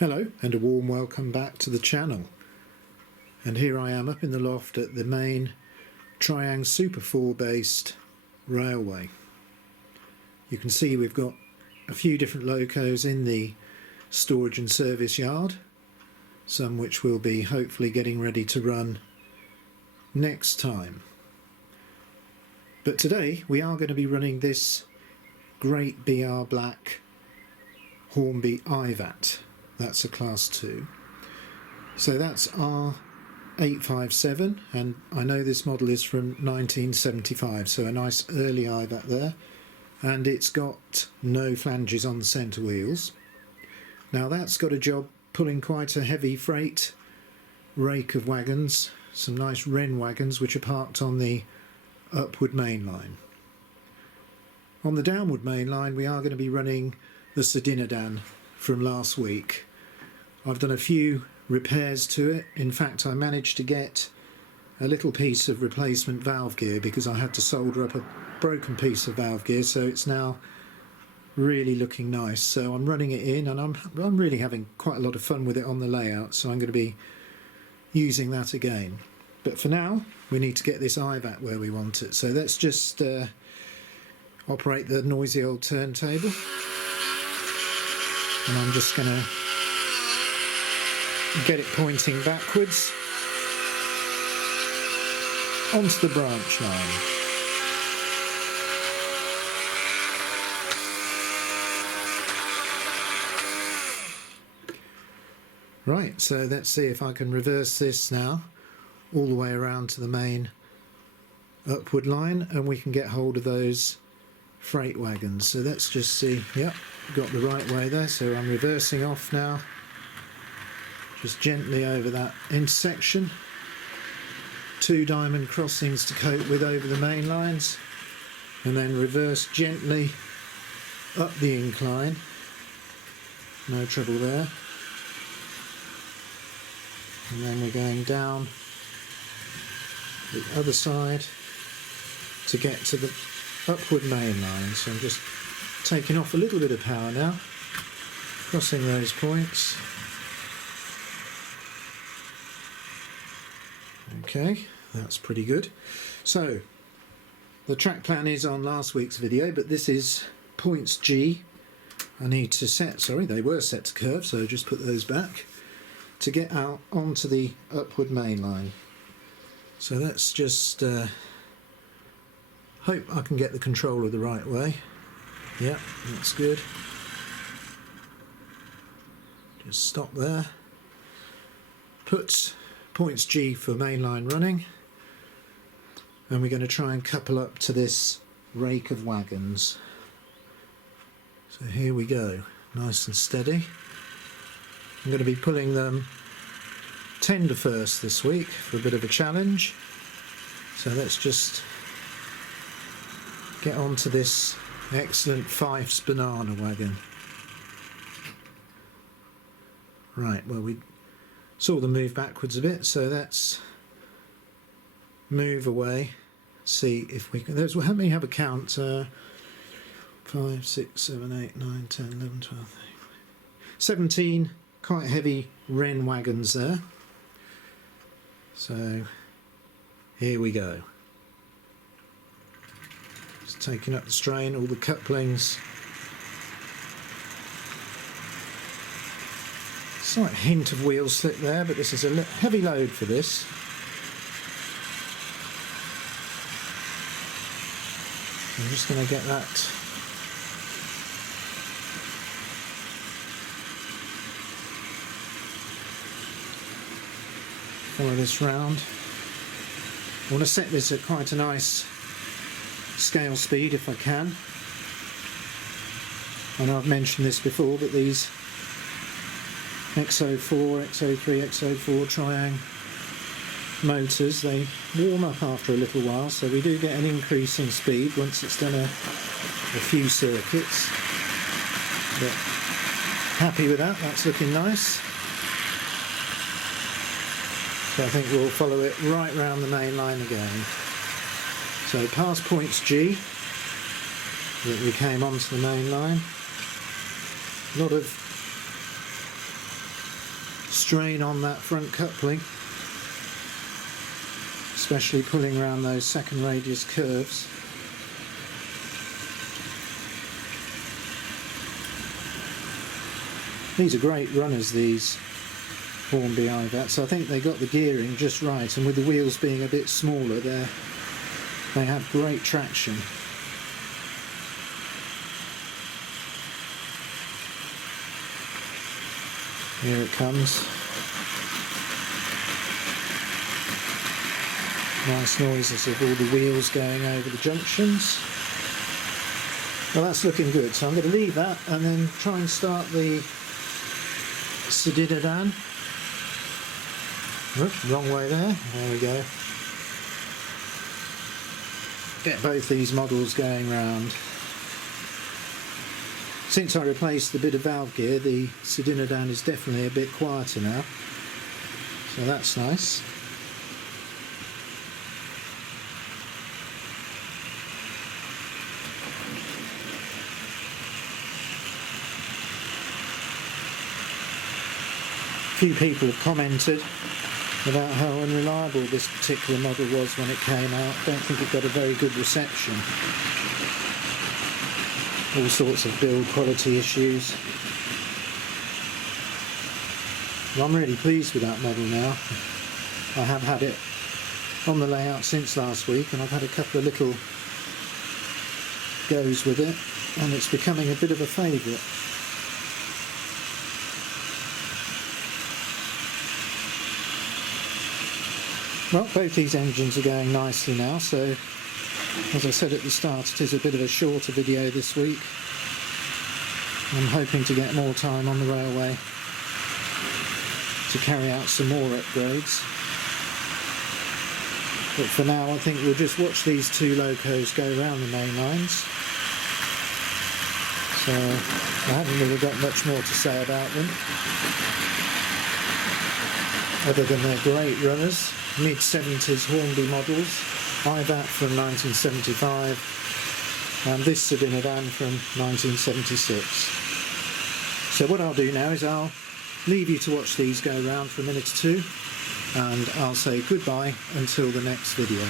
Hello and a warm welcome back to the channel. And here I am up in the loft at the main Triang Super 4 based railway. You can see we've got a few different locos in the storage and service yard, some which we'll be hopefully getting ready to run next time. But today we are going to be running this great BR Black Hornby Ivatt. That's a class 2. So that's R.857, and I know this model is from 1975, so a nice early Ivatt there, and it's got no flanges on the centre wheels. Now that's got a job pulling quite a heavy freight rake of wagons, some nice Wrenn wagons which are parked on the Upward Mainline. On the downward mainline we are going to be running the Dinadan from last week. I've done a few repairs to it. In fact, I managed to get a little piece of replacement valve gear because I had to solder up a broken piece of valve gear, so it's now really looking nice. So I'm running it in, and I'm really having quite a lot of fun with it on the layout, so I'm going to be using that again. But for now we need to get this Ivatt where we want it, so let's just operate the noisy old turntable. And I'm just going to get it pointing backwards onto the branch line. Right, so let's see if I can reverse this now all the way around to the main upward line, and we can get hold of those freight wagons. So let's just see. Yep, got the right way there, so I'm reversing off now, just gently over that intersection. 2 diamond crossings to cope with over the main lines, and then reverse gently up the incline. No trouble there. And then we're going down the other side to get to the upward mainline. So I'm just taking off a little bit of power now, crossing those points. Okay, that's pretty good. So the track plan is on last week's video, but this is points G. I need to set, sorry, they were set to curve, so just put those back to get out onto the upward mainline. So let's just hope I can get the controller the right way. Yeah, that's good. Just stop there. Put points G for mainline running, and we're going to try and couple up to this rake of wagons. So here we go, nice and steady. I'm going to be pulling them tender first this week for a bit of a challenge. So let's just get onto this excellent Fife's banana wagon. Right, well, we saw them move backwards a bit, so let's move away, see if we can. Let me have a count. 5, 6, 7, 8, 9, 10, 11, 12, 13, 17 quite heavy Wrenn wagons there. So here we go. Just taking up the strain, all the couplings. Slight hint of wheel slip there, but this is a heavy load for this. I'm just going to get that follow this round. I want to set this at quite a nice scale speed if I can. I know I've mentioned this before, but these XO4, XO3, XO4 Triang motors, they warm up after a little while, so we do get an increase in speed once it's done a few circuits. But happy with that, that's looking nice. So I think we'll follow it right round the main line again. So past points G, that we came onto the main line. A lot of strain on that front coupling, especially pulling around those second radius curves. These are great runners, these Hornby Ivats. I think they got the gearing just right, and with the wheels being a bit smaller they have great traction. Here it comes. Nice noises of all the wheels going over the junctions. Well, that's looking good, so I'm going to leave that and then try and start the Dinadan. Oops, wrong way there. There we go. Get both these models going round. Since I replaced the bit of valve gear, the Dinadan is definitely a bit quieter now, so that's nice. A few people have commented about how unreliable this particular model was when it came out. I don't think it got a very good reception. All sorts of build quality issues. Well, I'm really pleased with that model now. I have had it on the layout since last week, and I've had a couple of little goes with it, and it's becoming a bit of a favourite. Well, both these engines are going nicely now, so as I said at the start, it is a bit of a shorter video this week. I'm hoping to get more time on the railway to carry out some more upgrades. But for now, I think we'll just watch these two locos go around the main lines. So I haven't really got much more to say about them, other than they're great runners. Mid-70s Hornby models, Ivatt from 1975, and this Dinadan from 1976. So what I'll do now is I'll leave you to watch these go round for a minute or two, and I'll say goodbye until the next video.